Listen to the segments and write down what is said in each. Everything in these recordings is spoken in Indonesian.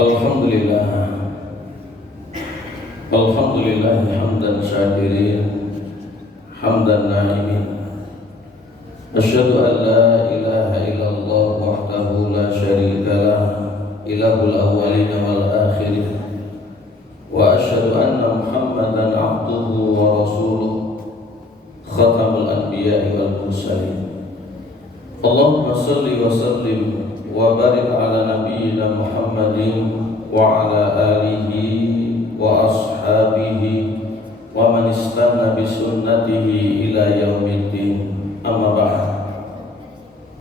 Alhamdulillah, Alhamdulillah hamdan syakirin, hamdan na'imin. Asyhadu an la ilaha illallah wahdahu la syarika lah, ilahul awwalin wal akhirin. Wa asyhadu anna Muhammadan abduhu wa rasuluh, khatamul anbiya'i wal mursalin. Allahumma salli wa sallim wa barik ala nabiyyina Muhammadin wa ala alihi wa ashabihi wa man istanna bi sunnatihi ila yaumiddin. Amma ba'd.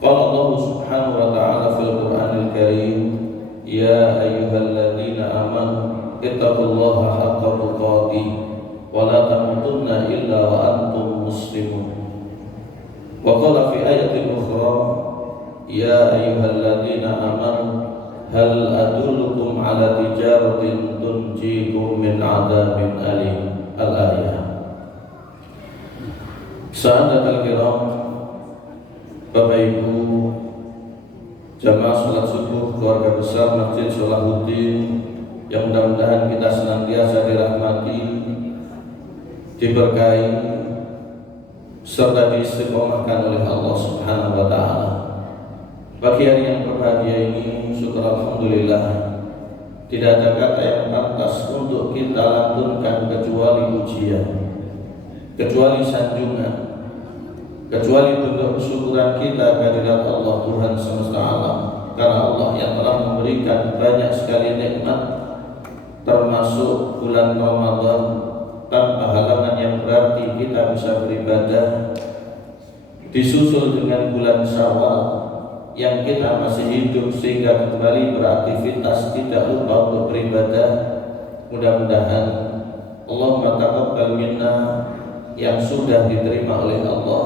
Qala Allah subhanahu wa ta'ala fil Qur'anil Karim, ya ayyuhalladzina amanu ittaqullaha haqqa tuqatih wa la tamutunna illa wa antum muslimun. Wa qala fi ayatin ukhra, ya ayyuhalladzina amanu hal adullukum ala tijaratin tunjikum min adabin alim. Al-ayah. Sahabat al-kiram, Bapak Ibu jamaah salat subuh keluarga besar Masjid Salahuddin yang mudah-mudahan kita senantiasa dirahmati, diberkahi serta diistiqomahkan oleh Allah Subhanahu wa ta'ala. Pagi hari yang berbahagia ini, syukur alhamdulillah, tidak ada kata yang pantas untuk kita lantunkan kecuali pujian, kecuali sanjungan, kecuali bentuk kesyukuran kita kehadirat Allah Tuhan semesta alam. Karena Allah yang telah memberikan banyak sekali nikmat, termasuk bulan Ramadan, tanpa halangan yang berarti kita bisa beribadah, disusul dengan bulan Syawal yang kita masih hidup sehingga kembali beraktivitas, tidak lupa untuk beribadah. Mudah-mudahan Allahumma taqabbal minna yang sudah diterima oleh Allah,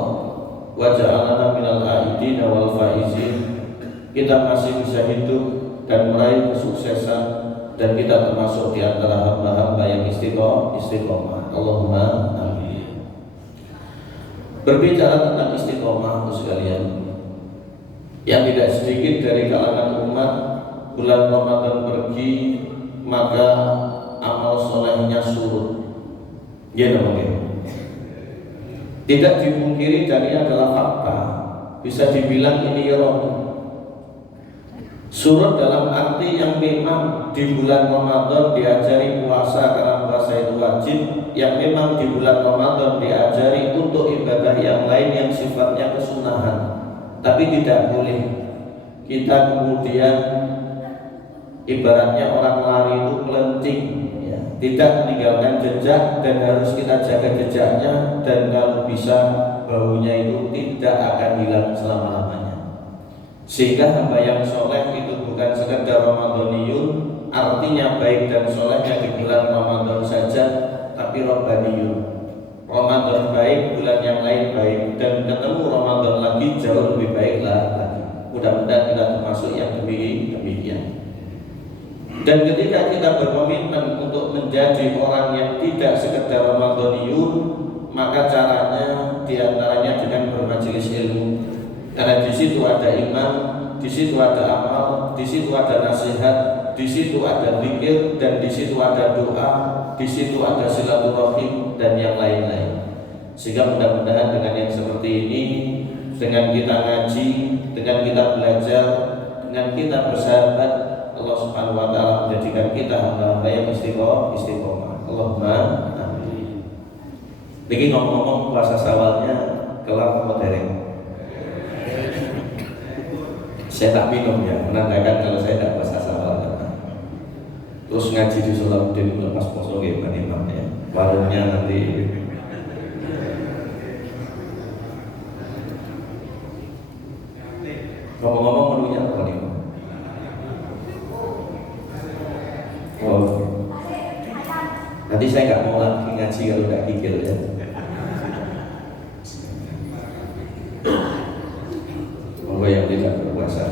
wa ja'alana minal aidin wal faizin. Kita masih bisa hidup dan meraih kesuksesan, dan kita termasuk di antara hamba-hamba yang istiqomah. Allahumma amin. Berbicara tentang istiqomah sekalian, yang tidak sedikit dari kalangan umat, bulan Ramadan pergi maka amal solehnya surut. Ya namanya. Tidak dipungkiri dan ini adalah fakta. Bisa dibilang ini ironi. Surut dalam arti yang memang di bulan Ramadan diajari puasa karena puasa itu wajib, yang memang di bulan Ramadan diajari untuk ibadah yang lain yang sifatnya kesunahan. Tapi tidak boleh kita kemudian ibaratnya orang lari itu melencing, ya, tidak meninggalkan jejak, dan harus kita jaga jejaknya, dan kalau bisa baunya itu tidak akan hilang selama-lamanya. Sehingga hamba yang soleh itu bukan sekedar Ramadaniyun, artinya baik dan solehnya di bulan Ramadan saja, tapi Rabbaniyun. Ramadan baik, bulan yang lain baik, dan ketemu Ramadan lagi jauh lebih baiklah lagi. Mudah-mudahan kita termasuk yang demikian. Dan ketika kita berkomitmen untuk menjadi orang yang tidak sekedar Ramadaniyun, maka caranya diantaranya dengan bermajelis ilmu. Karena di situ ada iman, di situ ada amal, di situ ada nasihat, di situ ada zikir, dan di situ ada doa, di situ ada silaturahim dan yang lain-lain. Sehingga mudah-mudahan dengan yang seperti ini, dengan kita ngaji, dengan kita belajar, dengan kita bersahabat, Allah Subhanahu wa ta'ala menjadikan kita hamba-hamba yang istiqomah. Allahumma amin. Niki ngomong-ngomong puasa Syawalnya kelar apa dereng? Saya tak minum ya, menandakan kalau saya tidak puasa Syawal. Terus ngaji di Salahuddin lepas poso gimana imam ya, warungnya nanti. Ngomong-ngomong menunya apa nih? Oh, nanti saya nggak mau lagi ngaji kalau nggak kikil ya. Monggo yang tidak berpuasa.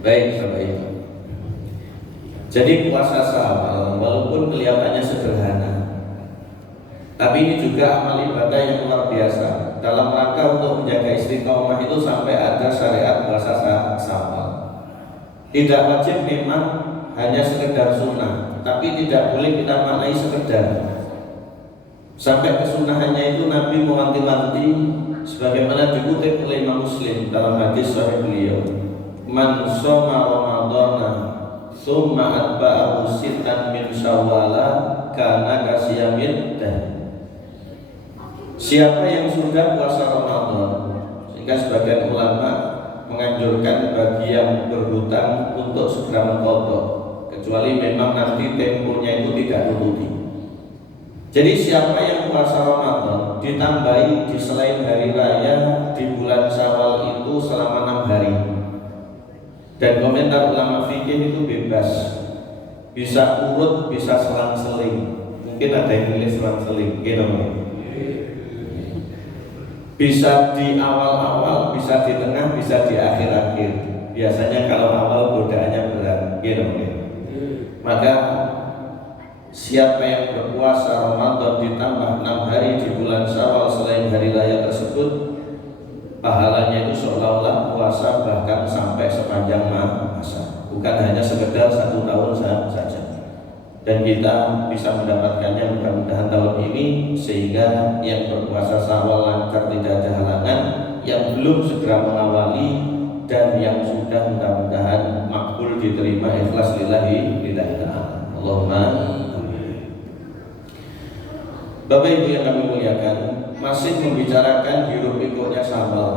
Baik, baik. Jadi puasa Syawal walaupun kelihatannya sederhana, tapi ini juga amal ibadah yang luar biasa. dalam rangka untuk menjaga istiqomah itu sampai ada syariat puasa Syawal. Tidak wajib memang hanya sekedar sunnah, tapi tidak boleh kita maknai sekedar. Sampai kesunahannya itu Nabi mewanti-wanti sebagaimana dikutip oleh Imam Muslim dalam hadis sahih beliau, man shoma ramadhana tsumma atba'ahu sittan min syawala kana kasiyamid dah. Siapa yang sudah puasa Ramadan, sehingga sebagian ulama menganjurkan bagi yang berhutang untuk segera mengqadha, kecuali memang nanti temponya itu tidak tutupi. Jadi siapa yang puasa Ramadan ditambahi di selain hari raya di bulan Syawal itu selama 6 hari. Dan komentar ulama fikih itu bebas, bisa urut, bisa selang-seling. Mungkin ada yang milih selang-seling, gitu. Bisa di awal-awal, bisa di tengah, bisa di akhir-akhir. Biasanya kalau awal godaannya berat, gitu. Maka siapa yang berpuasa Ramadan ditambah 6 hari di bulan Syawal selain hari raya tersebut, pahalanya itu seolah-olah puasa bahkan sampai sepanjang masa, bukan hanya sekedar 1 tahun saja. Dan kita bisa mendapatkannya mudah-mudahan tahun ini, sehingga yang berpuasa Syawal lancar, tidak ada halangan, yang belum segera mengawali, dan yang sudah mudah-mudahan makbul diterima ikhlas lillahi ta'ala. Allahumma. Bapak Ibu yang kami muliakan, masih membicarakan hiruk pikuknya Syawal.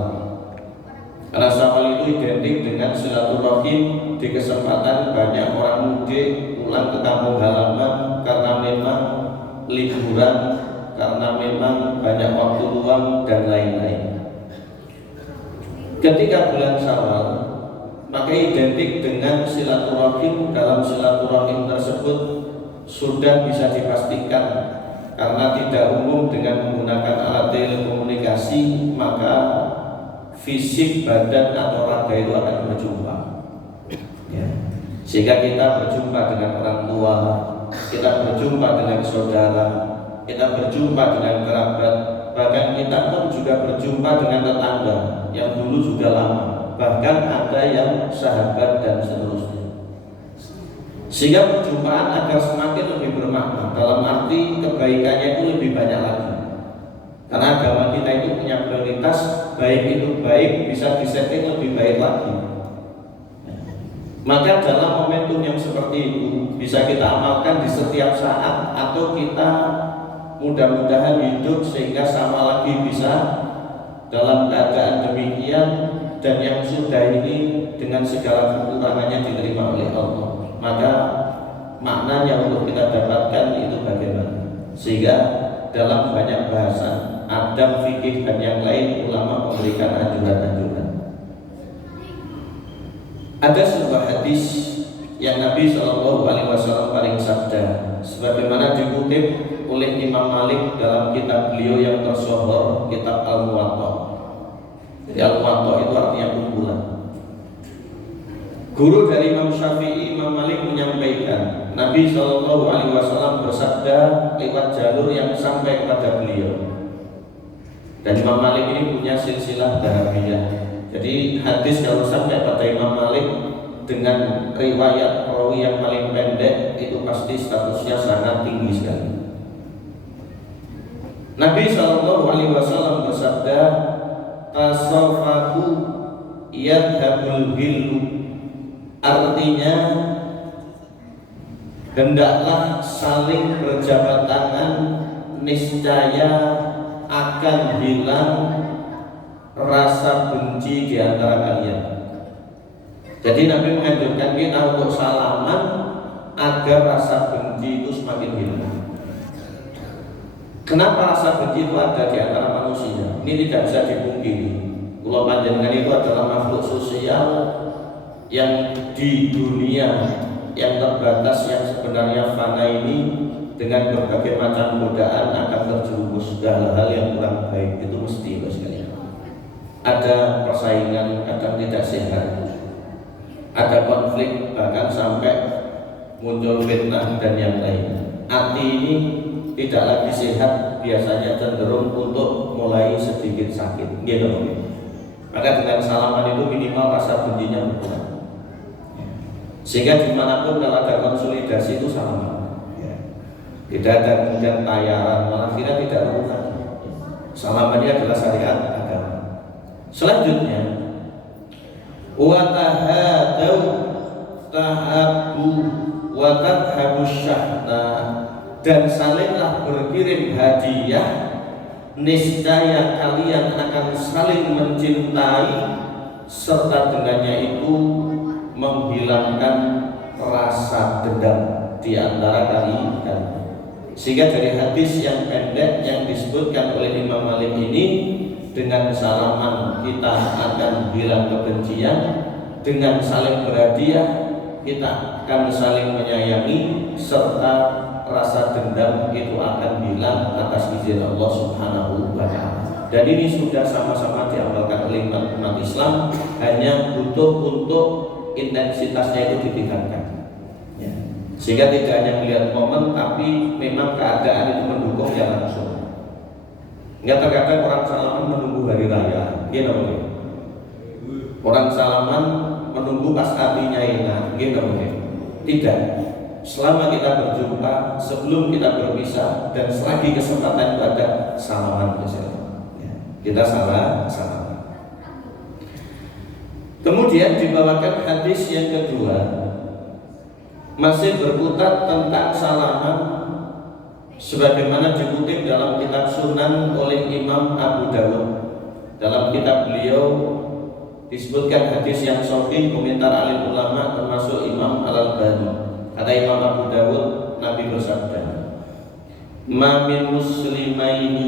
Karena Syawal itu identik dengan silaturahim. Di kesempatan banyak orang mudik pulang ke kampung halaman karena memang liburan, karena memang banyak waktu luang dan lain-lain. Ketika bulan Syawal, maka identik dengan silaturahim. Dalam silaturahim tersebut sudah bisa dipastikan, karena tidak umum dengan menggunakan alat telekomunikasi, maka fisik badan atau raga itu akan berjumpa, ya. Sehingga kita berjumpa dengan orang tua, kita berjumpa dengan saudara, kita berjumpa dengan kerabat, bahkan kita pun juga berjumpa dengan tetangga yang dulu sudah lama, bahkan ada yang sahabat dan seterusnya. Sehingga perjumpaan agar semakin lebih bermakna, dalam arti kebaikannya itu lebih banyak lagi. Karena agama kita itu punya prioritas, baik itu baik bisa disetting lebih baik lagi. Maka dalam momentum yang seperti itu bisa kita amalkan di setiap saat, atau kita mudah-mudahan hidup sehingga sama lagi bisa dalam keadaan demikian, dan yang sudah ini dengan segala kekurangannya diterima oleh Allah. Maka maknanya untuk kita dapatkan itu bagaimana? Sehingga dalam banyak bahasan adab, fikih dan yang lain, ulama memberikan anjuran-anjuran. Ada sebuah hadis yang Nabi SAW paling sabda, sebagaimana dikutip oleh Imam Malik dalam kitab beliau yang tersohor, kitab Al-Muwatta. Jadi Al-Muwatta itu artinya kumpulan. Guru dari Imam Syafi'i, Imam Malik menyampaikan, Nabi SAW bersabda lewat jalur yang sampai kepada beliau. Dan Imam Malik ini punya silsilah dahabiyah. Jadi hadis kalau sampai pada Imam Malik dengan riwayat perawi yang paling pendek, itu pasti statusnya sangat tinggi sekali. Nabi SAW bersabda, tasawfaku yadhabul hillu. Artinya, hendaklah saling berjabat tangan, niscaya akan hilang rasa benci di antara kalian. Jadi Nabi menganjurkan kita untuk salaman agar rasa benci itu semakin hilang. Kenapa rasa benci itu ada di antara manusia? Ini tidak bisa dipungkiri. Kula panjenengan itu adalah makhluk sosial yang di dunia yang terbatas, yang sebenarnya fana ini, dengan berbagai macam godaan akan terjerumus hal-hal yang kurang baik. Itu mesti sekali. Ada persaingan kadang tidak sehat, ada konflik, bahkan sampai muncul fitnah dan yang lain. Hati ini tidak lagi sehat, biasanya cenderung untuk mulai sedikit sakit, gitu. Maka dengan salaman itu minimal rasa bencinya berkurang. Sehingga dimanapun kalau ada konsolidasi itu salaman. Tidak ada kemudian tayaran, malah kita tidak lakukan. Salaman ini adalah syariat agama. Selanjutnya, wa tahadau tahabu wa tadhabu syahna, dan salinglah berkirim hadiah, niscaya kalian akan saling mencintai, serta dengannya itu menghilangkan rasa dendam di antara kalian. Sehingga dari hadis yang pendek yang disebutkan oleh Imam Malik ini, dengan salaman kita akan hilang kebencian, dengan saling berhadiah kita akan saling menyayangi, serta rasa dendam itu akan hilang atas izin Allah Subhanahu wa ta'ala. Dan ini sudah sama-sama diamalkan oleh umat Islam, hanya butuh untuk intensitasnya itu ditingkatkan. Sehingga tidak hanya melihat momen, tapi memang keadaan itu mendukung ya langsung. Enggak terkadang orang salaman menunggu hari raya, gitu. Orang salaman menunggu pas hatinya enak, gitu. Tidak. Selama kita berjumpa, sebelum kita berpisah, dan selagi kesempatan itu ada, salaman kita salaman. Kemudian dibawakan hadis yang kedua, masih berputar tentang salaman, sebagaimana dikutip dalam kitab Sunan oleh Imam Abu Dawud. Dalam kitab beliau disebutkan hadis yang sahih, komentar alim ulama termasuk Imam Al-Albani. Kata Imam Abu Dawud, Nabi bersabda, "Ma min muslimaini,"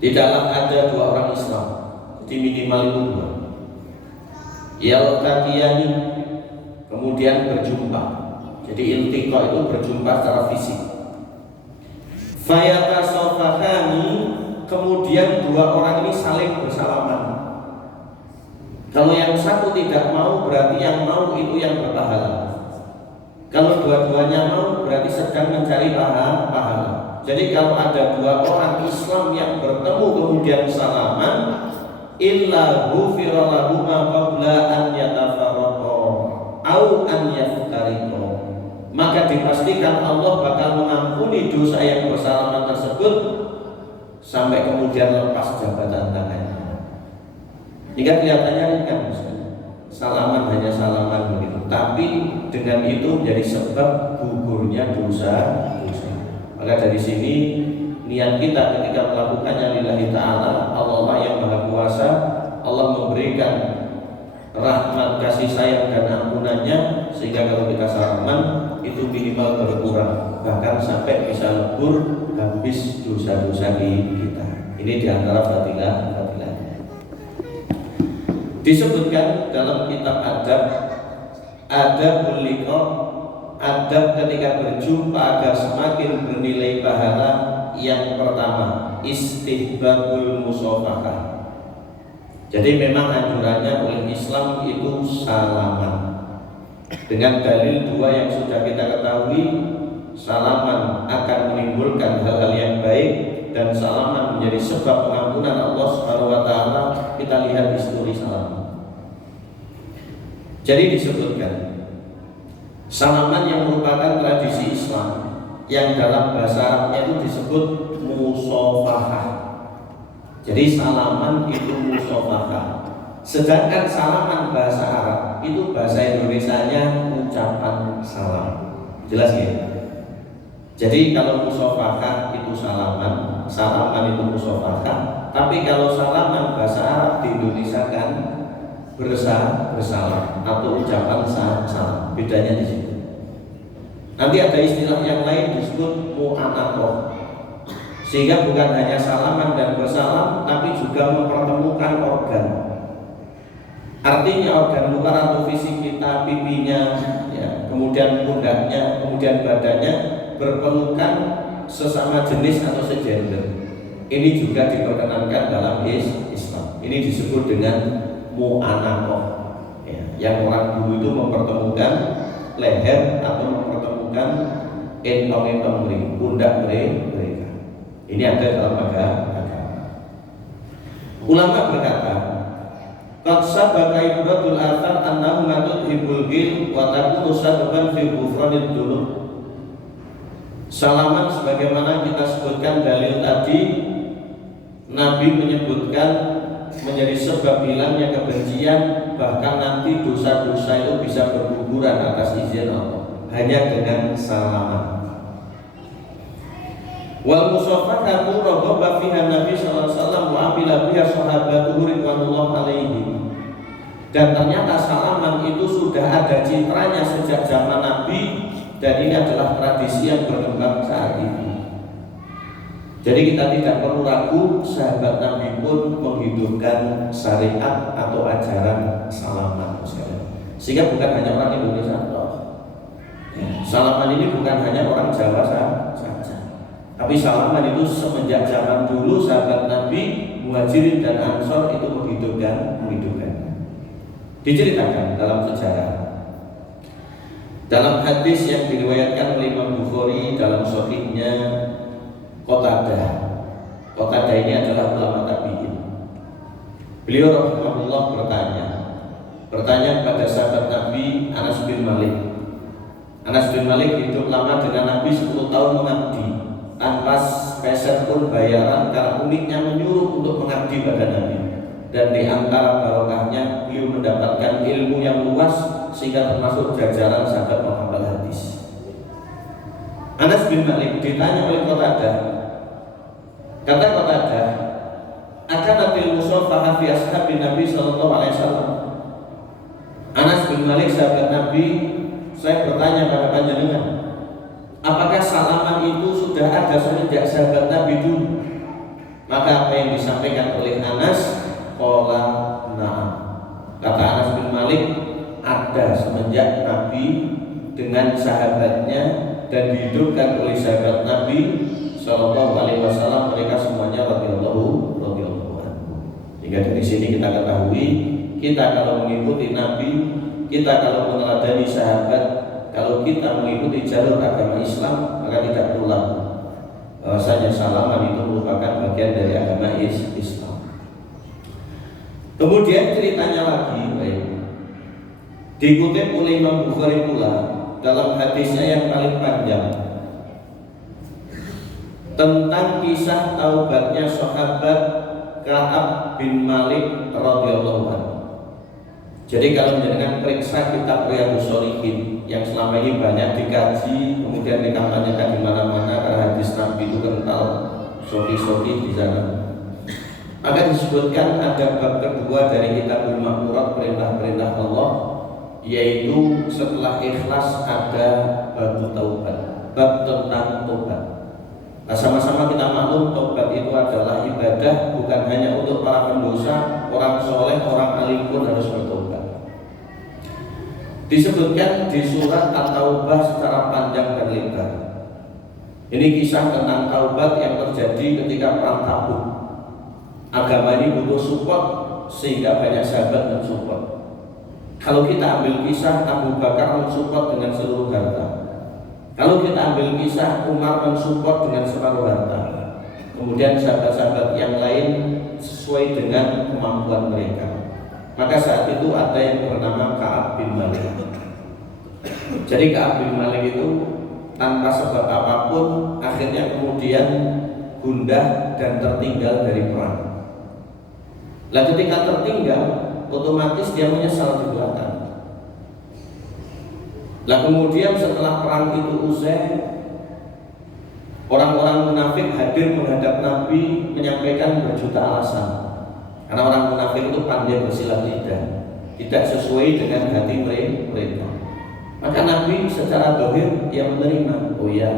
tidaklah ada dua orang Islam, jadi minimal itu dua, yaltaqiyani, kemudian berjumpa. Jadi iltiqa itu berjumpa secara fisik. Fayatasafahani, kemudian dua orang ini saling bersalaman. Kalau yang satu tidak mau, berarti yang mau itu yang berpahala. Kalau dua-duanya mau, berarti sedang mencari pahala. Jadi kalau ada dua orang Islam yang bertemu kemudian salaman, illa ghufira lahuma qabla an yatafarraqa au an yaftariqa, maka dipastikan Allah bakal mengampuni dosa yang bersalaman tersebut sampai kemudian lepas jabatan tangannya. Jika kelihatannya ringan, salaman hanya salaman begitu, tapi dengan itu menjadi sebab gugurnya dosa. Maka dari sini niat kita ketika melakukannya lillahi ta'ala, Allah yang Maha Kuasa, Allah memberikan rahmat, kasih sayang dan ampunannya, sehingga kalau kita salaman itu minimal berkurang, bahkan sampai bisa lebur habis dosa-dosa kita. Ini diantara fadilah. Disebutkan dalam kitab adab liqa, adab ketika berjumpa agar semakin bernilai pahala. Yang pertama, istihbabul musafahah. Jadi memang anjurannya oleh Islam itu salaman. Dengan dalil dua yang sudah kita ketahui, salaman akan menimbulkan hal-hal yang baik dan salaman menjadi sebab pengampunan Allah Subhanahu wa taala. Kita lihat histori salaman. Jadi disebutkan salaman yang merupakan tradisi Islam yang dalam bahasa Arabnya itu disebut musafahah. Jadi salaman itu musafahah. Sedangkan salaman bahasa Arab itu bahasa Indonesianya ucapan salam. Jelas ya? Jadi kalau musafahah itu salaman itu musafahah. Tapi kalau salaman bahasa Arab di Indonesia kan bersalam atau ucapan salam. Bedanya di situ. Nanti ada istilah yang lain disebut mu'anaqah. Sehingga bukan hanya salaman dan bersalam, tapi juga mempertemukan organ. Artinya organ luar atau fisik kita, pipinya, ya, kemudian pundaknya, kemudian badannya berpelukan sesama jenis atau segender. Ini juga diperkenankan dalam Islam. Ini disebut dengan mu'anaqah, ya, yang orang dulu itu mempertemukan leher atau mempertemukan entong-entong pundak mereka. Ini ada dalam agama. Ulama berkata, qad sabaka ibradul athar annahu matut hibul ghil wa takunu sababan fi ghufranid dzunub. Salaman sebagaimana kita sebutkan dalil tadi, Nabi menyebutkan menjadi sebab hilangnya kebencian, bahkan nanti dosa-dosa itu bisa berguguran atas izin Allah hanya dengan salaman. Wal musafahatu raghaba fiha Nabi sallallahu alaihi wasallam wa amila biha sahabatuhu ridwanullah alaihi. Dan ternyata salaman itu sudah ada citranya sejak zaman Nabi, dan ini adalah tradisi yang berkembang saat ini. Jadi kita tidak perlu ragu, sahabat Nabi pun menghidupkan syariat atau ajaran salaman. Sehingga bukan hanya orang Indonesia toh. Salaman ini bukan hanya orang Jawa saja. Tapi salaman itu semenjak zaman dulu sahabat Nabi, Muhajirin dan Ansor itu menghidupkan. Diceritakan dalam sejarah. Dalam hadis yang diriwayatkan oleh Imam Bukhari dalam sahihnya, Qatadah ini adalah ulama tabi'in. Beliau rahimahullah bertanya kepada sahabat Nabi Anas bin Malik. Anas bin Malik hidup lama dengan Nabi 10 tahun mengabdi tanpa peser pun bayaran, karena uniknya menyuruh untuk mengabdi pada Nabi. Dan di antara barokahnya beliau mendapatkan ilmu yang luas sehingga termasuk jajaran sahabat menghafal hadis. Anas bin Malik ditanya oleh Qatadah, kata Qatadah, akan nabil musafahah fi ashabin Nabi sallallahu alaihi wasallam. Anas bin Malik sahabat Nabi, saya bertanya pada panjenengan, apakah salaman itu sudah ada sejak sahabat Nabi dulu? Maka apa yang disampaikan oleh Anas, qala na'am. Kata Anas bin Malik, ada semenjak Nabi dengan sahabatnya dan dihidupkan oleh sahabat Nabi sallallahu alaihi wasallam, mereka semuanya radhiyallahu anhu. Sehingga dari sini kita ketahui, kita kalau mengikuti Nabi, kita kalau meneladani sahabat, kalau kita mengikuti jalur agama Islam, maka tidak perlu ragu bahwasanya salaman itu merupakan bagian dari agama Islam. Kemudian ceritanya lagi, dikutip oleh Imam Bukhari pula dalam hadisnya yang paling panjang tentang kisah taubatnya sahabat Ka'ab bin Malik radhiyallahu anhu. Jadi kalau menjadikan periksa kitab Riyadhus Shalihin yang selama ini banyak dikaji, kemudian dikampanyekan di mana-mana karena hadis Nabi itu kental, sofi di sana. Maka disebutkan ada bab kedua dari Kitabul Ma'murat, perintah-perintah Allah, yaitu setelah ikhlas ada bab taubat, bab tentang taubat. Nah, sama-sama kita maklum taubat itu adalah ibadah, bukan hanya untuk para pendosa, orang soleh, orang alim pun harus bertobat. Disebutkan di surat At-Taubah secara panjang dan lebar. Ini kisah tentang taubat yang terjadi ketika perang Tabuk. Agama ini butuh support sehingga banyak sahabat mensupport. Kalau kita ambil kisah Abu Bakar mensupport dengan seluruh harta. Kalau kita ambil kisah Umar mensupport dengan separuh harta. Kemudian sahabat-sahabat yang lain sesuai dengan kemampuan mereka. Maka saat itu ada yang bernama Ka'ab bin Malik. Jadi Ka'ab bin Malik itu tanpa sebab apapun akhirnya kemudian gundah dan tertinggal dari perang. Lah ketika tertinggal, otomatis dia menyesal di belakang. Lah kemudian setelah perang itu usai, orang-orang munafik hadir menghadap Nabi menyampaikan berjuta alasan. Karena orang munafik itu pandai bersilat lidah, tidak sesuai dengan hati mereka. Maka Nabi secara zahir dia menerima, oh iya.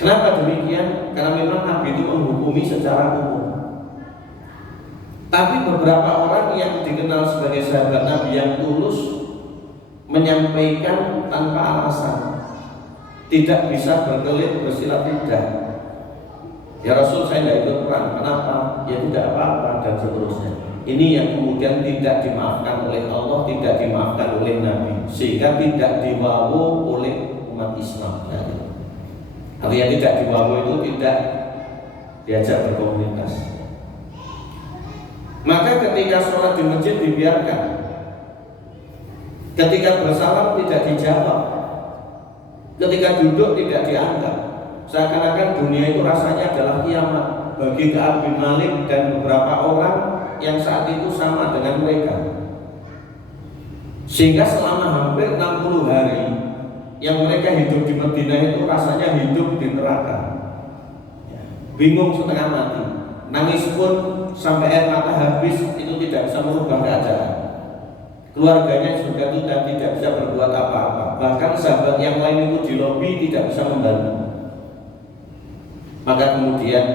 Kenapa demikian? Karena memang Nabi itu menghukumi secara umum. Tapi beberapa orang yang dikenal sebagai sahabat Nabi yang tulus menyampaikan tanpa alasan, tidak bisa berkelit bersilat lidah. Ya Rasul, saya tidak ikut perang. Kenapa? Ya tidak apa-apa dan seterusnya. Ini yang kemudian tidak dimaafkan oleh Allah, tidak dimaafkan oleh Nabi, sehingga tidak dibawa oleh umat Islam. Artinya tidak diwawu itu tidak diajak berkomunitas. Maka ketika sholat di masjid dibiarkan, ketika bersalam tidak dijawab, ketika duduk tidak diangkat, seakan-akan dunia itu rasanya adalah kiamat bagi Ka'ab bin Malik dan beberapa orang yang saat itu sama dengan mereka. Sehingga selama hampir 60 hari yang mereka hidup di Madinah itu rasanya hidup di neraka. Bingung setengah mati, nangis pun sampai air mata habis itu tidak bisa merubah keadaan. Keluarganya juga tidak bisa berbuat apa-apa. Bahkan sahabat yang lain itu di lobi tidak bisa membantu. Maka kemudian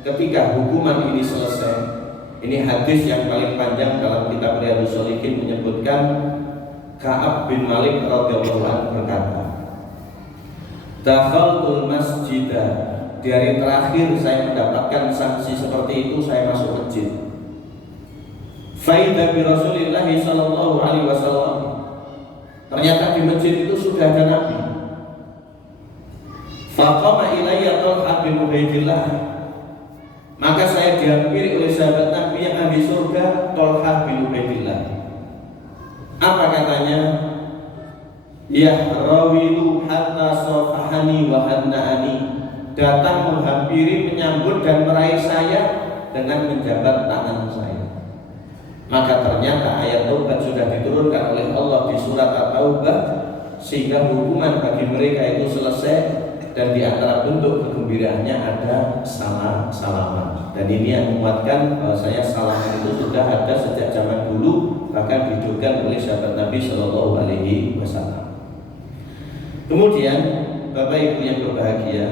ketika hukuman ini selesai, ini hadis yang paling panjang dalam kitab Riyadhus Shalihin menyebutkan Ka'ab bin Malik radhiyallahu anhu berkata, "Dakhaltul masjidah." Di hari terakhir saya mendapatkan sanksi seperti itu, saya masuk masjid. Faida bi Rasulillah sallallahu alaihi wasallam. Ternyata di masjid itu sudah ada Nabi. Faqama ilayya Talha bin Ubaidillah. Maka saya dihampiri oleh sahabat Nabi yang ahli surga, Talha bin Ubaidillah. Apa katanya? Ya rawilu hatta safahani wa hanna'ani. Datang menghampiri, menyambut dan meraih saya dengan menjabat tangan saya. Maka ternyata ayat taubat sudah diturunkan oleh Allah di surat At-Taubah, sehingga hukuman bagi mereka itu selesai, dan di antara bentuk kegembiraannya ada salaman. Dan ini yang menguatkan bahwasanya salaman itu sudah ada sejak zaman dulu, bahkan dihidupkan oleh sahabat Nabi Shallallahu Alaihi Wasallam. Kemudian Bapak Ibu yang berbahagia,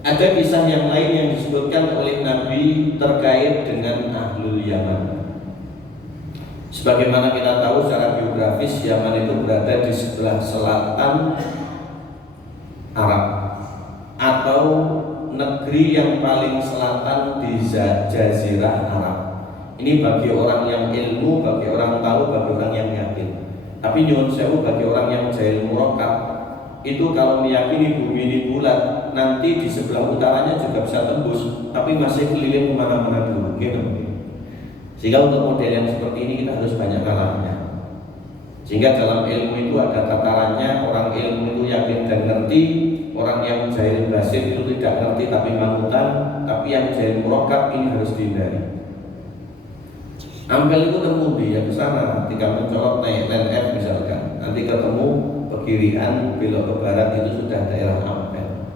ada kisah yang lain yang disebutkan oleh Nabi terkait dengan Ahlul Yaman. Sebagaimana kita tahu secara geografis, Yaman itu berada di sebelah selatan Arab, atau negeri yang paling selatan di Jazirah Arab. Ini bagi orang yang ilmu, bagi orang tahu, bagi orang yang yakin. Tapi nyuwun sewu bagi orang yang jahil murakkab, itu kalau meyakini bumi ini bulat, nanti di sebelah utaranya juga bisa tembus, tapi masih keliling kemana-mana dulu, gitu. Sehingga untuk model yang seperti ini kita harus banyak kalahnya. Sehingga dalam ilmu itu ada tatarannya, orang ilmu itu yakin dan ngerti, orang yang jahil basir itu tidak ngerti tapi mangutan, tapi yang jahil murakkab ini harus dihindari. Ampel itu temu dia ke sana, ketika mencolok naik line F misalkan, nanti ketemu kekirian belok ke barat itu sudah daerah Ampel.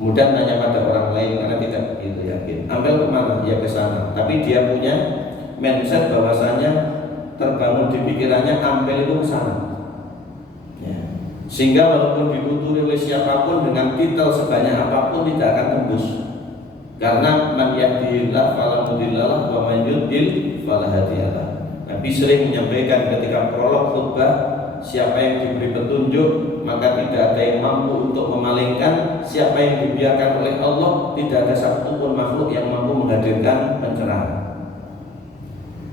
Kemudian tanya pada orang lain karena tidak begitu yakin. Ampel kemana? Ya ke sana. Tapi dia punya mindset bahwasanya terbangun di pikirannya Ampel itu ke sana. Ya. Sehingga walaupun dituturi oleh siapapun dengan titel sebanyak apapun tidak akan tembus. Karena man yahdihillah fala mudhillalah wa man yudlil fala hadiyalah. Nabi sering menyampaikan ketika prolog khutbah, siapa yang diberi petunjuk maka tidak ada yang mampu untuk memalingkan, siapa yang dibiarkan oleh Allah tidak ada satupun makhluk yang mampu menghadirkan pencerahan.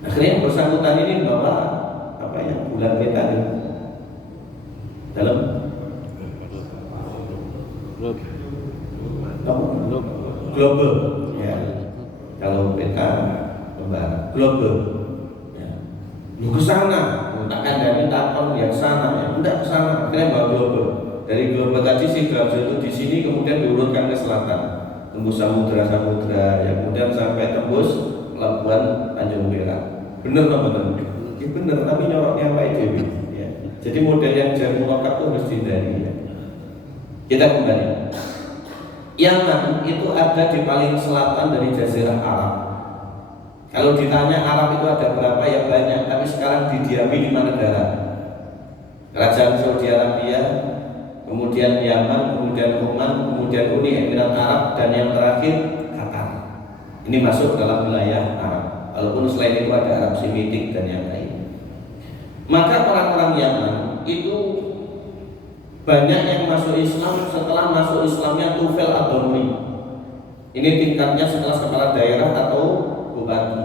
Akhirnya yang bersangkutan ini bawa apa yang bulan peta ini dalam global ya, kalau peta lembar global ya. Lu ke sana, takkan dari takon yang sana ya, udah ke sana, akhirnya bawa global. Dari global tadi sih Sidrajat itu di sini kemudian diurutkan ke selatan, tembus samudra ya, kemudian sampai tembus pelabuhan Tanjung Perak. Bener apa bener? Ya bener, tapi nyoroknya Pak Dewi ya. Jadi model yang jari murakkab itu harus dihindari ya. Kita kembali. Yaman itu ada di paling selatan dari Jazirah Arab. Kalau ditanya Arab itu ada berapa, ya banyak. Tapi sekarang didiami 5 negara. Kerajaan Saudi Arabia, kemudian Yaman, kemudian Oman, kemudian Uni Emirat Arab, dan yang terakhir Qatar. Ini masuk dalam wilayah Arab. Walaupun selain itu ada Arab Semitik dan yang lain. Maka orang-orang Yaman itu banyak yang masuk Islam setelah masuk Islamnya Tufel Ad-Dormi. Ini tingkatnya setelah kepala daerah atau bupati.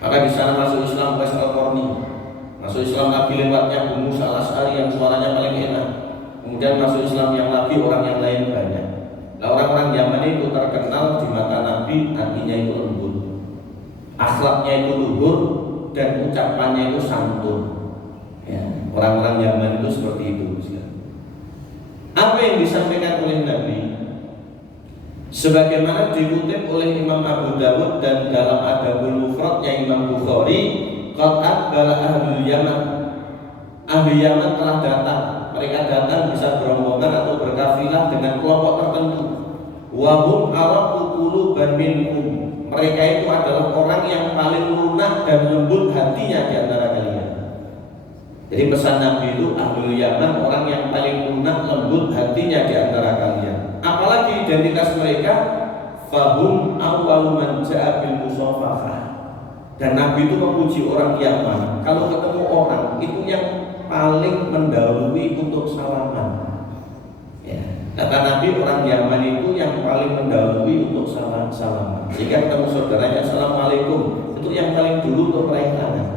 Maka di sana masuk Islam Wes Al-Qarni, masuk Islam lagi lewatnya Abu Musa Al-Asy'ari yang suaranya paling enak. kemudian masuk Islam yang lagi orang yang lain banyak. Nah, orang-orang Yaman itu terkenal di mata Nabi artinya itu lembut, akhlaknya itu luhur, dan ucapannya itu santun. Ya, orang-orang Yaman itu seperti itu. Apa yang disampaikan oleh Nabi, sebagaimana dikutip oleh Imam Abu Dawud dan dalam Adabul Mufradnya Imam Bukhari, qad aqbala ahlul Yaman. Ahli Yaman telah datang. Mereka datang bisa berombongan atau berkafilah dengan kelompok tertentu. Wa hum araqu quluban minkum. Mereka itu adalah orang yang paling lunak dan lembut hatinya di antara kalian. Jadi pesan Nabi itu ahlul Yaman orang yang paling lunak lembut hatinya di antara kalian. Apalagi identitas mereka, fahum awwalu man ja'a bil musafahah. Dan Nabi itu memuji orang Yaman. Kalau ketemu orang itu yang paling mendahului untuk salaman. Ya, kata Nabi orang Yaman itu yang paling mendahului untuk salaman. Jika ketemu saudaranya assalamualaikum, itu yang paling dulu untuk meraih tangan.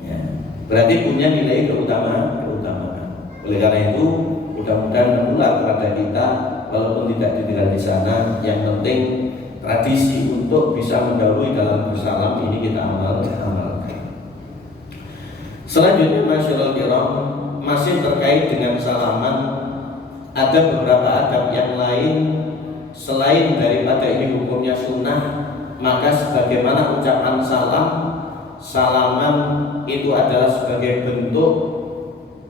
Ya, berarti punya nilai keutamaan. Oleh karena itu mudah-mudahan menular kepada kita, walaupun tidak ditinggal di sana. Yang penting tradisi untuk bisa mendahului dalam bersalam ini kita amalkan. Selanjutnya masyaallah kiram, masih terkait dengan salaman, ada beberapa adab yang lain selain daripada ini hukumnya sunnah. Maka sebagaimana ucapan salaman itu adalah sebagai bentuk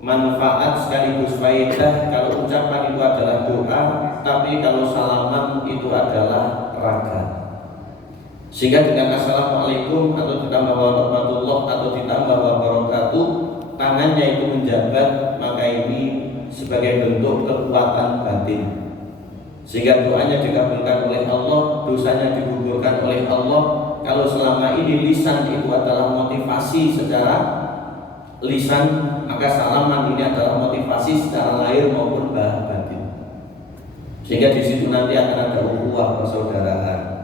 manfaat sekaligus faedah. Kalau ucapan itu adalah doa, tapi kalau salaman itu adalah raga. Sehingga dengan assalamualaikum atau ditambah warahmatullah atau ditambah wabarakatuh, tangannya itu menjabat, maka ini sebagai bentuk kekuatan batin. Sehingga doanya dikabulkan oleh Allah, dosanya digugurkan oleh Allah. Kalau selama ini lisan itu adalah motivasi secara lisan, maka salaman ini adalah motivasi secara lahir maupun batin. Sehingga di situ nanti akan ada ukhuwah persaudaraan.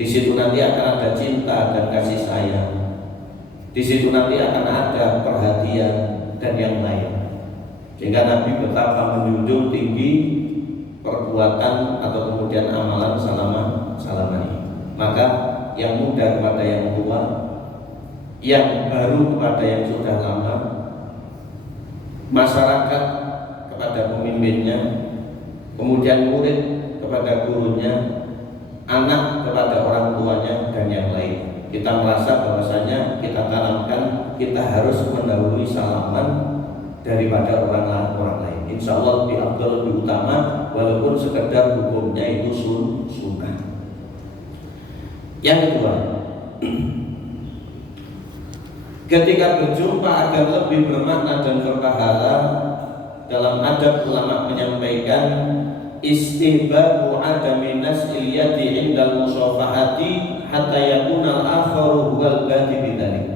Di situ nanti akan ada cinta dan kasih sayang. Di situ nanti akan ada perhatian dan yang lain. Sehingga Nabi betapa menjunjung tinggi perbuatan atau kemudian amalan salaman ini. Maka yang muda kepada yang tua, yang baru kepada yang sudah lama, masyarakat kepada pemimpinnya, kemudian murid kepada gurunya, anak kepada orang tuanya, dan yang lain. Kita merasa bahwasanya kita tanamkan, kita harus mendahului salaman daripada orang lain. Insya Allah lebih afdal, lebih utama, walaupun sekedar hukumnya itu sunnah. Yang kedua, ketika berjumpa agar lebih bermakna dan berpahala, dalam adab ulama menyampaikan istihbabu adami nas'il yadi indal musafahati hatta yakuna al-akharu huwal badi bidzalik.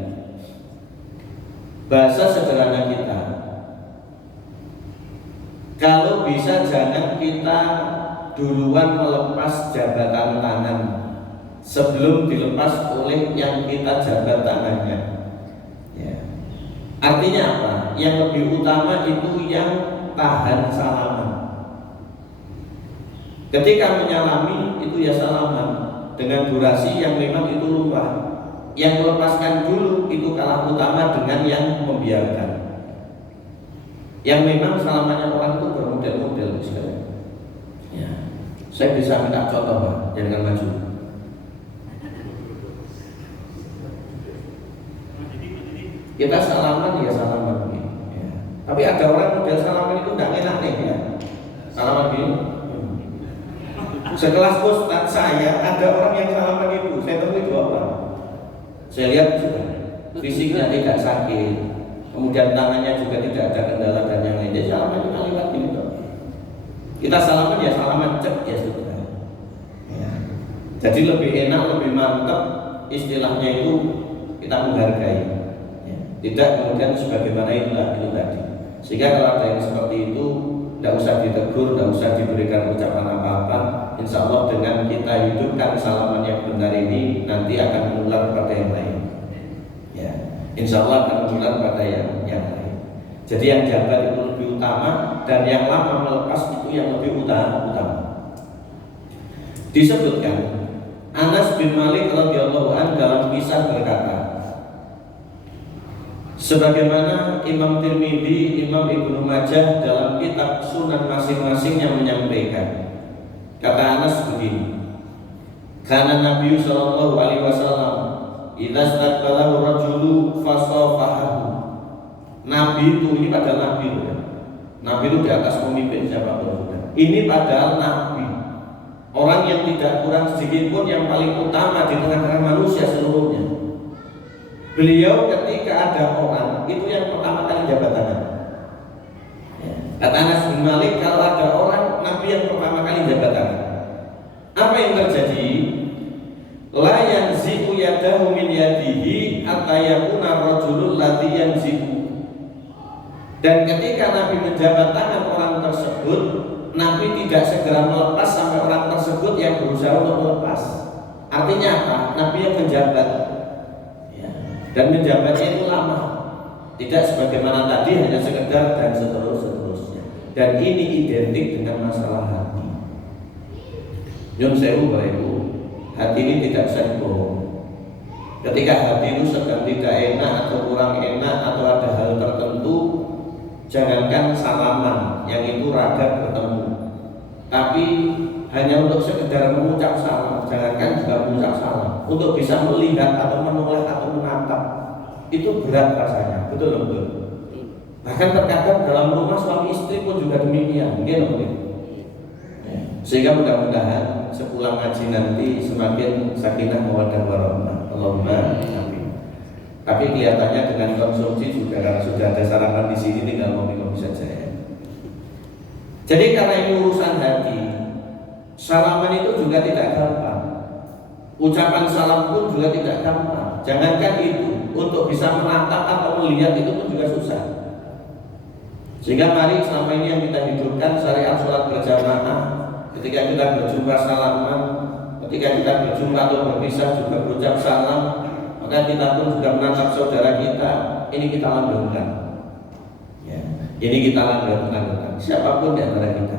Bahasa sederhana kita, kalau bisa jangan kita duluan melepas jabatan tangan sebelum dilepas oleh yang kita jabat tangannya. Ya. Artinya apa? Yang lebih utama itu yang tahan salaman. Ketika menyalami itu ya salaman dengan durasi yang memang itu lumrah. Yang melepaskan dulu itu kalah utama dengan yang membiarkan. Yang memang salamannya orang itu bermodel-model misalnya. Ya. Saya bisa minta contoh Pak, jangan maju. Kita salaman ya salaman begini. Ya. Tapi ada orang model salaman itu tidak enak nih ya. Salaman begini. Sekelas Ustaz saya ada orang yang salaman itu, saya temui 2 orang. Saya lihat juga fisiknya tidak sakit, kemudian tangannya juga tidak ada kendala dan yang lain. Dia salaman cuma lewat gitu. Kita salaman ya salaman cek ya sudah. Ya. Jadi lebih enak, lebih mantap, istilahnya itu kita menghargai. Ya. Tidak kemudian sebagaimana itu tadi. Sehingga kalau ada yang seperti itu, tidak usah ditegur, tidak usah diberikan ucapan apa-apa. Insya Allah dengan kita hidupkan salaman yang benar ini nanti akan menular pada yang lain. Ya, insya Allah akan menular pada yang lain. Jadi yang jabat itu lebih lebih utama dan yang lama melepas itu yang lebih utama. Disebutkan Anas bin Malik radhiyallahu anhu dalam kisah berkata, sebagaimana Imam Tirmidzi, Imam Ibnu Majah dalam kitab Sunan masing-masing yang menyampaikan, kata Anas begini, karena Nabi sallallahu alaihi wasallam idza staqbalahu rajulu fasafahahu. Nabi itu, ini padahal Nabi ya. Nabi itu di atas pemimpin siapapun. Ini padahal Nabi, orang yang tidak kurang sedikit pun yang paling utama di tengah-tengah manusia seluruhnya. Beliau ketika ada orang itu yang pertama kali jabat tangan. Kata Anas bin Malik, kalau ada orang Nabi yang pertama kali jabat tangan. Apa yang terjadi? La yanzi'u yadahu min yadihi hatta yakuna rajulul ladzi yanzi'u. Dan ketika Nabi menjabat tangan orang tersebut, Nabi tidak segera melepas sampai orang tersebut yang berusaha untuk melepas. Artinya apa? Nabi yang menjabat ya. Dan menjabatnya itu lama, tidak sebagaimana tadi hanya sekedar dan seterusnya. Dan ini identik dengan masalah hati. Nyun sewu Bapak Ibu, hati ini tidak bisa dibohong. Ketika hati itu sedang tidak enak atau kurang enak atau ada hal tertentu, jangankan salaman yang itu raga bertemu, tapi hanya untuk sekedar mengucap salam, jangankan juga mengucap salam, untuk bisa melihat atau menoleh atau menatap itu berat rasanya, betul. Bahkan terkadang dalam rumah suami istri pun juga demikian, mungkin. Sehingga mudah-mudahan sepulang ngaji nanti semakin sakinah mawaddah warahmah. Allahumma amin. Tapi kelihatannya dengan konsumsi juga karena sudah ada sarapan di sini tinggal ngopi-ngopi saja ya. Jadi karena ini urusan hati, salaman itu juga tidak gampang. Ucapan salam pun juga tidak gampang. Jangankan itu, untuk bisa menatap atau melihat itu pun juga susah. Sehingga mari selama ini yang kita hidupkan syariat sholat berjamaah. Ketika kita berjumpa salaman, ketika kita berjumpa atau berpisah juga berucap salam, maka kita pun juga menatap saudara kita. Ini kita langgengkan ya. Ini kita langgengkan siapapun di antara kita.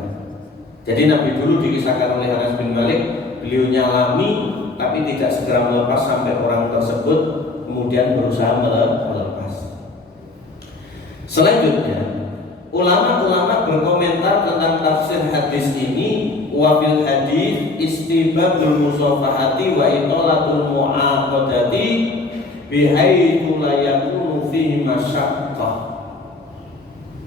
Jadi Nabi dulu dikisahkan oleh Anas bin Malik, beliau nyalami tapi tidak segera melepas sampai orang tersebut kemudian berusaha melepas. Selanjutnya ulama-ulama berkomentar tentang tafsir hadis ini. Wa fil hadis istibabul musafahati wa italatul mu'aqadati bihaitsu la yakunu fihi masyaqqah.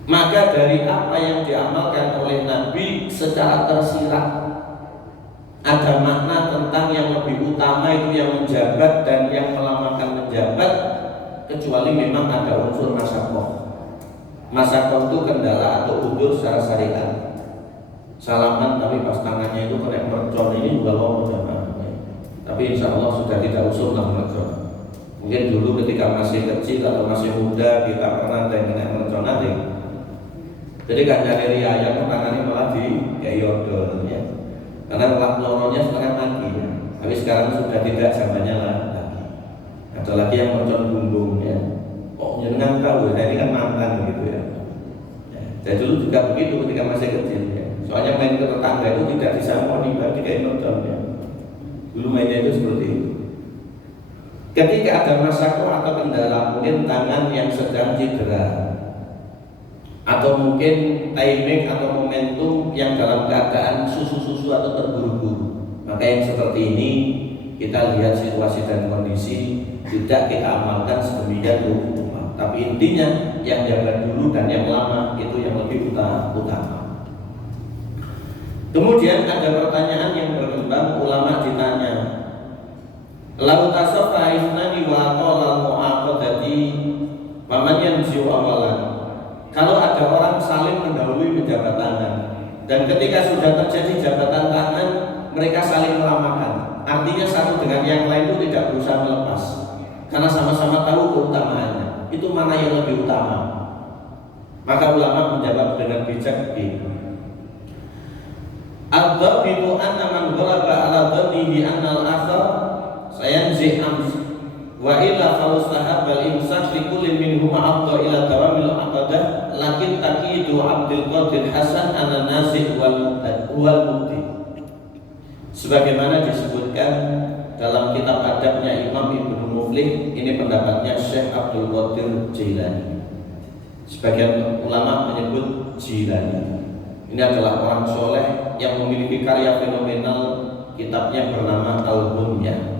Maka dari apa yang diamalkan oleh Nabi secara tersirat ada makna tentang yang lebih utama itu yang menjabat dan yang melamakan menjabat, kecuali memang ada unsur masyaqqah. Masyaqqah itu kendala atau udur secara syariat. Salaman tapi pas tangannya itu kena mercon, ini juga lomo jamaah. Tapi insya Allah sudah tidak usul lah mercon. Mungkin dulu ketika masih kecil atau masih muda kita pernah ada yang kena mercon nanti. Jadi kan dari ayam tangannya malah di kayak yodol ya. Karena loronya setengah mati ya. Tapi sekarang sudah tidak zamannya lagi. Ada lagi yang mercon bumbung ya. Oh jangan tahu, saya ini kan mantan gitu ya. Jadi dulu juga begitu ketika masih kecil ya. Soalnya main ke tetangga itu tidak disangkoni bagi kayak nonton ya. Dulu mainnya itu seperti itu. Ketika ada masalah atau kendala, mungkin tangan yang sedang cedera, atau mungkin timing atau momentum yang dalam keadaan susu-susu atau terburu-buru, maka yang seperti ini kita lihat situasi dan kondisi, tidak kita amalkan sedemikian rupa. Tapi intinya yang jabat dulu dan yang lama itu yang lebih utama. Kemudian ada pertanyaan yang berkembang, ulama ditanya, lau tasaffa isnani wa qala mu'aqadati faman yanzi'u awalan. Kalau ada orang saling mendahului menjabat tangan dan ketika sudah terjadi jabatan tangan mereka saling melamakan, artinya satu dengan yang lain itu tidak berusaha melepas karena sama-sama tahu keutamaannya. Itu mana yang lebih utama? Maka ulama menjawab dengan bijak begini, Al-Dhabitu anna man ghalaba ala dhannihi anna al-athar sayanzi ams wa illa falustahabal imsak fi kullin minhuma afdal ila dawamil aqadah lakin taqidu Abdul Qadir Hasan an-Nasih wal Mubti. Sebagaimana disebutkan dalam kitab adabnya Imam Ibnu Muflih, ini pendapatnya Syekh Abdul Qadir Jailani. Sebagian ulama menyebut Jailani. Ini adalah orang soleh yang memiliki karya fenomenal, kitabnya bernama Al-Bunyah.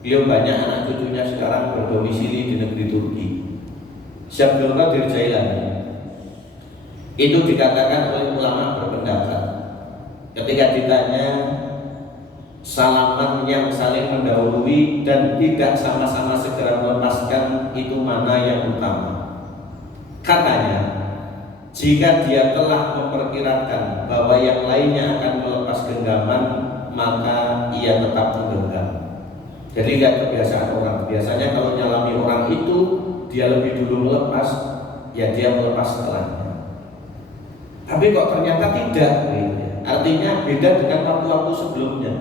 Beliau banyak anak cucunya sekarang berdomisili di negeri Turki. Syekh Abdul Qadir Jailani itu dikatakan oleh ulama berpendapat, ketika ditanya salaman yang saling mendahului dan tidak sama-sama segera melepaskan itu mana yang utama, katanya jika dia telah memperkirakan bahwa yang lainnya akan melepas genggaman, maka ia tetap menggenggam. Jadi lihat kebiasaan orang. Biasanya kalau nyalami orang itu dia lebih dulu melepas, ya dia melepas setelahnya. Tapi kok ternyata tidak, artinya beda dengan waktu-waktu sebelumnya.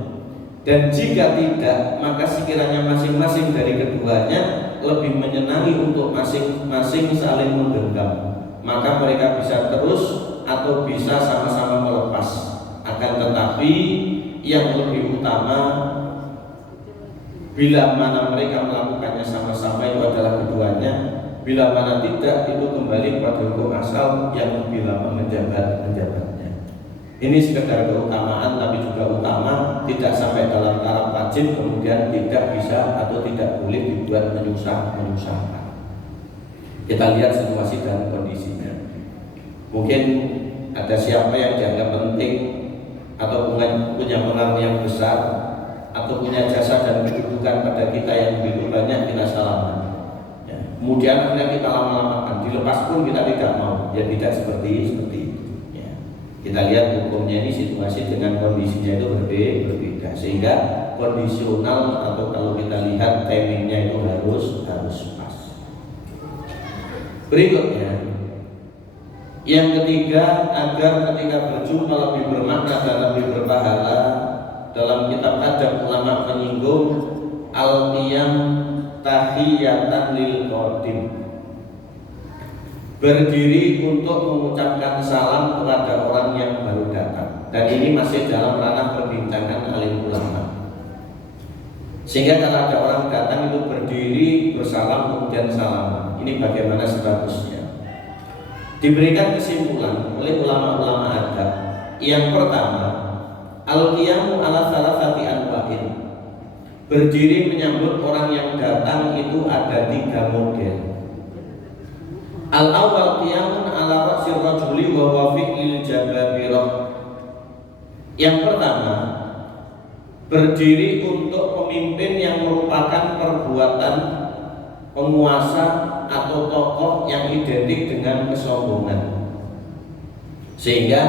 Dan jika tidak, maka sekiranya masing-masing dari keduanya lebih menyenangi untuk masing-masing saling menggenggam, maka mereka bisa terus atau bisa sama-sama melepas. Akan tetapi yang lebih utama, bila mana mereka melakukannya sama-sama itu adalah keduanya, bila mana tidak itu kembali pada hukum asal yang lebih lama menjabatnya. Ini sekedar keutamaan, tapi juga utama, tidak sampai dalam taraf wajib, kemudian tidak bisa atau tidak boleh dibuat menyusahkan. Kita lihat situasi dan kondisinya. Mungkin ada siapa yang dianggap penting atau punya pengaruh yang besar atau punya jasa dan kedudukan pada kita yang begitu banyak, kita salaman. Kemudian akhirnya kita lama-lamakan, dilepas pun kita tidak mau. Ya tidak seperti itu. Ya. Kita lihat hukumnya ini, situasi dengan kondisinya itu berbeda. Sehingga kondisional atau kalau kita lihat timingnya itu harus pas. Berikutnya, yang ketiga, agar ketika berjumpa lebih bermakna dan lebih berpahala, dalam kitab adab ulama menyinggung al-qiyam tahiyatan lil qadim, berdiri untuk mengucapkan salam kepada orang yang baru datang. Dan ini masih dalam ranah perbincangan alim ulama. Sehingga kalau ada orang datang itu berdiri bersalam kemudian salam. Ini bagaimana statusnya? Diberikan kesimpulan oleh ulama-ulama adab. Yang pertama, al-qiyamu ala salasati anwa'in, berdiri menyambut orang yang datang itu ada 3 model. Al-awwal qiyamun ala ra'sir rajuli wa huwa fi'lil jababirah. Yang pertama, berdiri untuk pemimpin yang merupakan perbuatan penguasa atau tokoh yang identik dengan kesombongan. Sehingga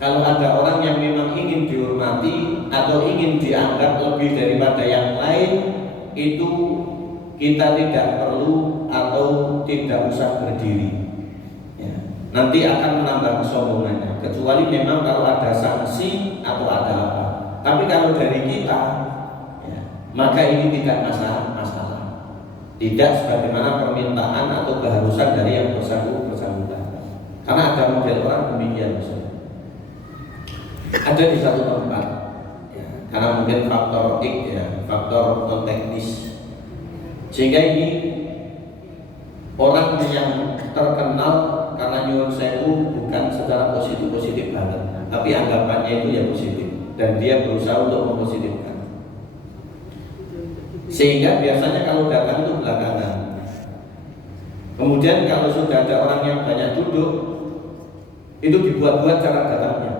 kalau ada orang yang memang ingin dihormati atau ingin dianggap lebih daripada yang lain, itu kita tidak perlu atau tidak usah berdiri. Ya. Nanti akan menambah kesombongannya. Kecuali memang kalau ada sanksi atau ada apa. Tapi kalau dari kita, ya, maka ini tidak masalah. Tidak sebagaimana permintaan atau keharusan dari yang bersangkutan. Karena ada model orang demikian misalnya. Ada di satu tempat, ya, karena mungkin faktor X, ya, faktor non teknis, sehingga ini orang yang terkenal karena nyuwun sewu bukan secara positif banget, tapi anggapannya itu ya positif dan dia berusaha untuk mempositifkan. Sehingga biasanya kalau datang itu belakangan. Kemudian kalau sudah ada orang yang banyak duduk, itu dibuat-buat cara datangnya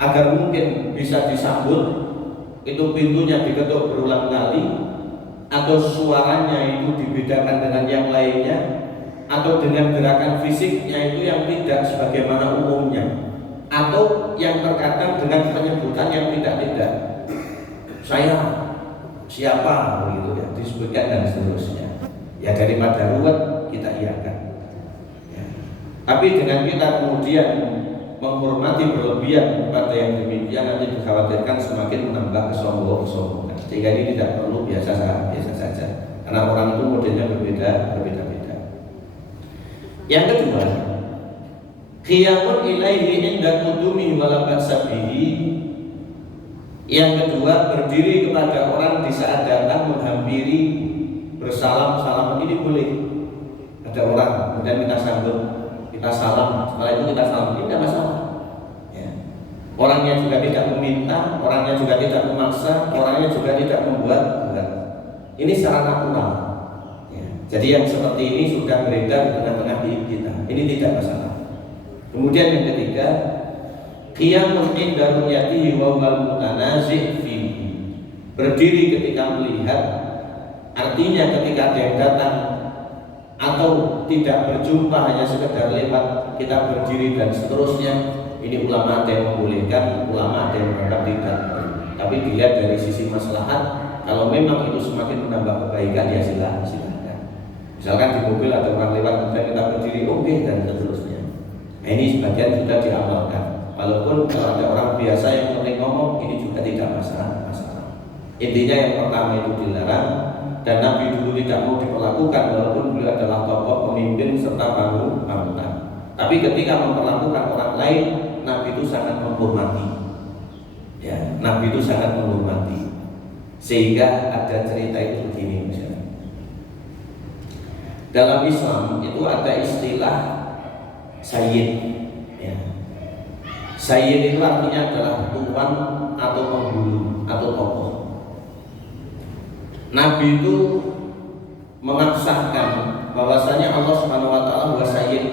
agar mungkin bisa disambut. Itu pintunya diketuk berulang kali, atau suaranya itu dibedakan dengan yang lainnya, atau dengan gerakan fisiknya itu yang tidak sebagaimana umumnya, atau yang terkadang dengan penyebutan yang tidak. Saya siapa begitu ya, disebutkan dan seterusnya. Ya daripada ruwet kita iakan. Ya. Tapi dengan kita kemudian menghormati berlebihan kepada yang demikian, nanti dikhawatirkan semakin menambah kesombongan. Sehingga ini tidak perlu biasa saja. Karena orang itu modelnya berbeda. Yang kedua, qiyamun ilaihi inda qudumi wala ba'sa bihi. Yang kedua, berdiri kepada orang di saat datang menghampiri, bersalam-salam, ini boleh. Ada orang kemudian kita sambut, kita salam, setelah itu kita salam, ini tidak masalah. Ya. Orangnya juga tidak meminta, orangnya juga tidak memaksa, orangnya juga tidak membuat berat. Ini secara natural. Ya. Jadi yang seperti ini sudah beredar di tengah-tengah diri kita. Ini tidak masalah. Kemudian yang ketiga, qiyamun inda ru'yatihi wa huwa mutanazi' fihi. Berdiri ketika melihat, artinya ketika ada yang datang atau tidak berjumpa hanya sekedar lewat kita berdiri dan seterusnya. Ini ulama ada yang membolehkan, ulama ada yang menganggap tidak. Tapi dilihat dari sisi maslahat, kalau memang itu semakin menambah kebaikan ya silakan. Misalkan di mobil ada orang lewat kemudian kita berdiri, oke, dan seterusnya. Nah, ini sebagian sudah diamalkan. Walaupun kalau ada orang biasa yang sering ngomong, ini juga tidak masalah. Intinya yang pertama itu dilarang, dan Nabi dulu tidak mau diperlakukan walaupun beliau adalah tokoh pemimpin serta panutan. Tapi ketika memperlakukan orang lain, Nabi itu sangat menghormati. Ya, Nabi itu sangat menghormati. Sehingga ada cerita itu begini misalnya. Dalam Islam itu ada istilah sayyid. Ya. Sayyid itu artinya adalah tuan atau penghulu atau tokoh. Nabi itu mengabsahkan bahwasanya Allah Subhanahu wa taala wa sayyid.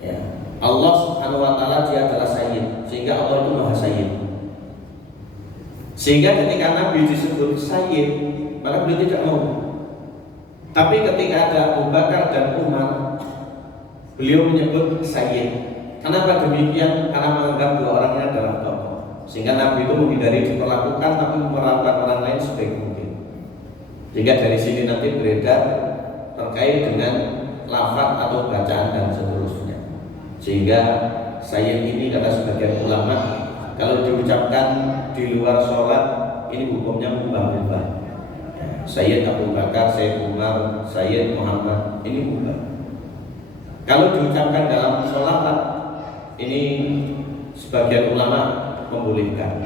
Ya. Allah Subhanahu wa taala dia adalah sayyid, sehingga Allah itu maha sayyid. Sehingga ketika Nabi disebut sayyid, maka beliau tidak mau. Tapi ketika ada Abu Bakar dan Umar, beliau menyebut sayyid. Kenapa demikian? Karena menganggap dua orangnya adalah tokoh. Sehingga Nabi itu menghindari diperlakukan, tapi memperlakukan orang lain sebaik mungkin. Sehingga dari sini nanti beredar terkait dengan lafaz atau bacaan dan seterusnya. Sehingga sayyid ini kata sebagian ulama, kalau diucapkan di luar sholat ini hukumnya mubah-mubah. Sayyid Abu Bakar, Sayyid Umar, Sayyid Muhammad, ini mubah. Kalau diucapkan dalam sholat, ini sebagian ulama membolehkan.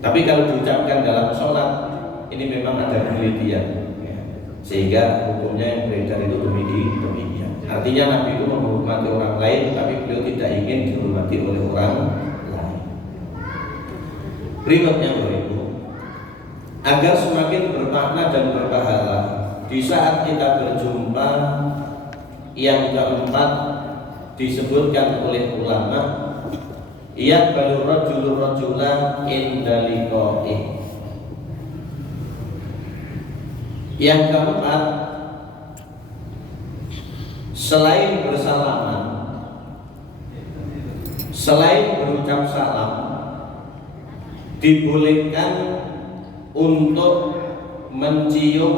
Tapi kalau diucapkan dalam sholat, ini memang ada penelitian. Sehingga hukumnya yang beredar itu demikian. Artinya Nabi itu menghormati orang lain, tapi beliau tidak ingin dihormati oleh orang lain. Berikutnya Ibu, agar semakin bermakna dan berpahala di saat kita berjumpa, yang keempat disebutkan oleh ulama, yaqbalu rajulur rajula inda liqa'ih. Yang keempat, selain bersalaman, selain berucap salam, dibolehkan untuk mencium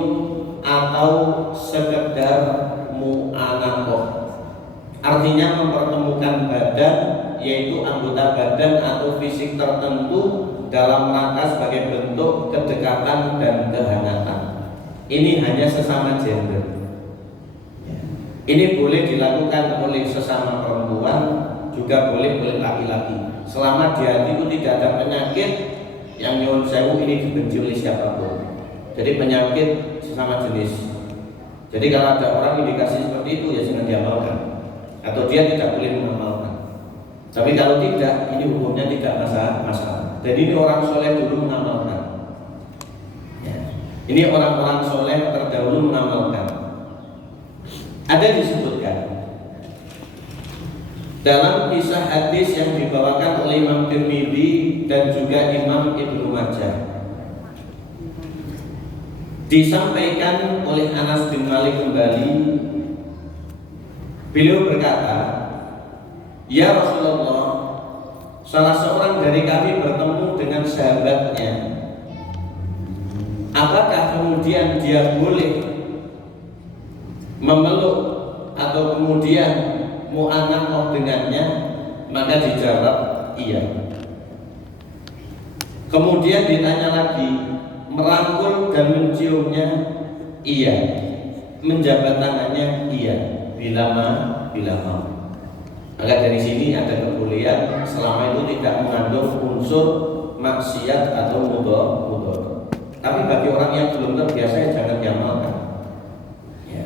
atau sekedar mu'anaqah. Artinya mempertemukan badan, yaitu anggota badan atau fisik tertentu dalam rangka sebagai bentuk kedekatan dan kehangatan. Ini hanya sesama gender. Ini boleh dilakukan oleh sesama perempuan, juga boleh oleh laki-laki. Selama di hati itu tidak ada penyakit yang nyuwun sewu ini dibenci oleh siapapun. Jadi penyakit sesama jenis. Jadi kalau ada orang indikasi seperti itu ya jangan diamalkan, atau dia tidak boleh mengamalkan. Tapi kalau tidak, ini hukumnya tidak masalah. Jadi ini orang soleh dulu mengamalkan. Ini orang-orang soleh terdahulu mengamalkan. Ada disebutkan dalam kisah hadis yang dibawakan oleh Imam Tirmidzi dan juga Imam Ibnu Majah, disampaikan oleh Anas bin Malik kembali. Beliau berkata, "Ya Rasulullah, salah seorang dari kami bertemu dengan sahabatnya. Apakah kemudian dia boleh memeluk atau kemudian mu'anaqah dengannya?" Maka dijawab iya. Kemudian ditanya lagi, merangkul dan menciumnya? Iya. Menjabat tangannya? Iya. bila mau. Maka dari sini ada kebolehan selama itu tidak mengandung unsur maksiat atau mudhar. Tapi bagi orang yang belum terbiasa ya jangan diamalkan. Ya.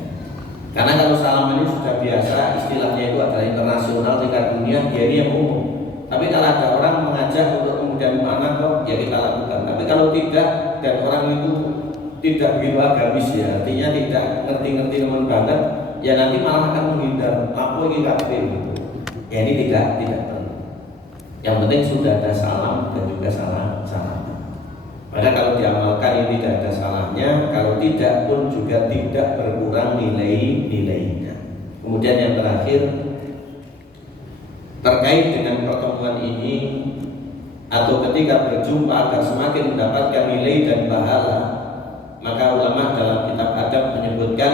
Karena kalau salaman ini sudah biasa, istilahnya itu adalah internasional tingkat dunia, ya ini yang umum. Tapi kalau ada orang mengajak untuk kemudian mana kok, ya kita lakukan. Tapi kalau tidak dan orang itu tidak begitu agamis ya, artinya tidak ngerti-ngerti teman banget, ya nanti malah akan menghindar. Aku ini kafir gitu. Ya ini tidak perlu. Yang penting sudah ada salam dan juga salam. Maka kalau diamalkan ini tidak ada salahnya, kalau tidak pun juga tidak berkurang nilainya. Kemudian yang terakhir terkait dengan pertemuan ini atau ketika berjumpa agar semakin mendapatkan nilai dan pahala, maka ulama dalam kitab adab menyebutkan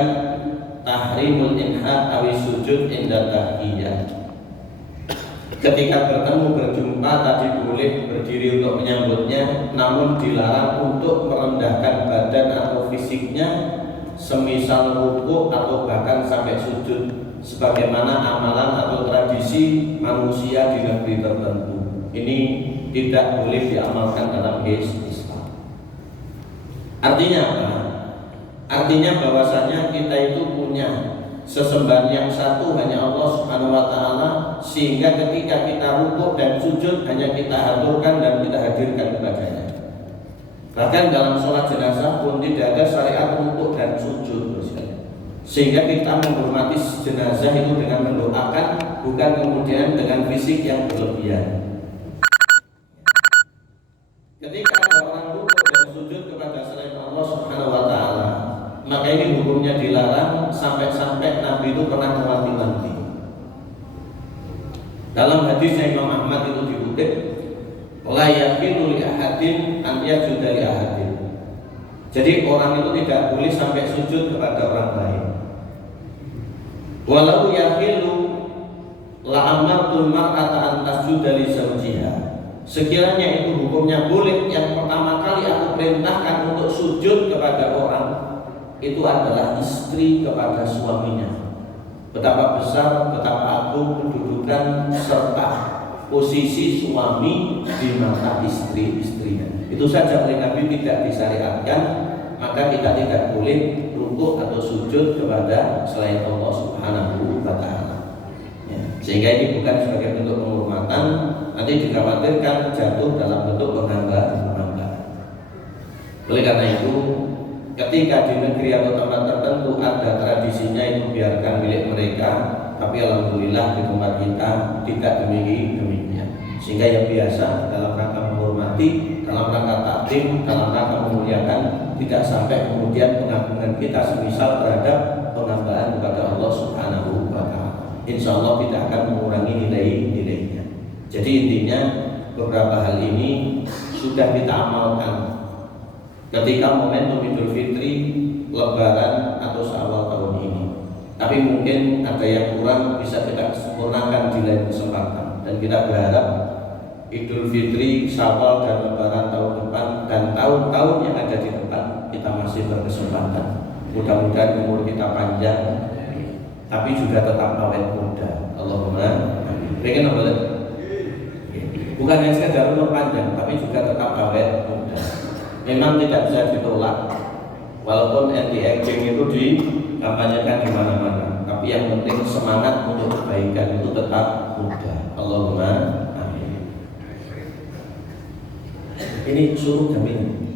tahrimul inha awi sujud inda tahiyah. Ketika bertemu berjumpa tadi boleh berdiri untuk menyambutnya, namun dilarang untuk merendahkan badan atau fisiknya semisal rukuk atau bahkan sampai sujud, sebagaimana amalan atau tradisi manusia di negeri tertentu. Ini tidak boleh diamalkan dalam Islam. Artinya apa? Artinya bahwasanya kita itu punya sesembahan yang satu hanya Allah Subhanahu wa taala, sehingga ketika kita rukuk dan sujud hanya kita aturkan dan kita hadirkan kepadanya. Bahkan dalam sholat jenazah pun tidak ada syariat rukuk dan sujud, sehingga kita menghormati jenazah itu dengan mendoakan, bukan kemudian dengan fisik yang berlebihan. Ketika ada orang rukuk dan sujud kepada selain Allah Subhanahu wa taala, maka ini hukumnya dilarang, sampai-sampai Nabi itu pernah mewanti-wanti. Dalam hadisnya Imam Ahmad itu dikutip, la yaqilu li ahadin an yajuda li ahadin. Jadi orang itu tidak boleh sampai sujud kepada orang lain. Walau yaqilu la amartul mar'ata an tasjuda li zawjiha. Sekiranya itu hukumnya boleh, yang pertama kali aku perintahkan untuk sujud kepada orang itu adalah istri kepada suaminya. Betapa besar, betapa agung kedudukan serta posisi suami di mata istri-istrinya. Itu saja oleh Nabi tidak disyariatkan, maka kita tidak boleh rukuk atau sujud kepada selain Allah Subhanahu wa taala. Ya. Sehingga ini bukan sebagai bentuk penghormatan, nanti dikhawatirkan jatuh dalam bentuk penghambaan. Oleh karena itu, ketika di negeri atau tempat tertentu ada tradisinya itu biarkan milik mereka, tapi alhamdulillah di tempat kita tidak demikian. Sehingga yang biasa dalam rangka menghormati, dalam rangka takdim, dalam rangka memuliakan, tidak sampai kemudian pengagungan kita semisal terhadap penghambaan kepada Allah Subhanahu wa taala. Insya Allah tidak akan mengurangi nilainya. Jadi intinya beberapa hal ini sudah kita amalkan ketika momentum Idul Fitri, Lebaran atau Syawal tahun ini. Tapi mungkin ada yang kurang, bisa kita sempurnakan di lain kesempatan. Dan kita berharap Idul Fitri, Syawal dan Lebaran tahun depan dan tahun-tahun yang ada di depan kita masih berkesempatan. Mudah-mudahan umur kita panjang, tapi juga tetap awet muda. Allahumma amin. Pengen apa lagi? Bukan hanya sekedar umur panjang, tapi juga tetap awet muda. Memang tidak bisa ditolak, walaupun anti-aging itu dikampanyekan di mana-mana, tapi yang penting semangat untuk kebaikan itu tetap muda. Allahumma amin. Ini suruh jaminan.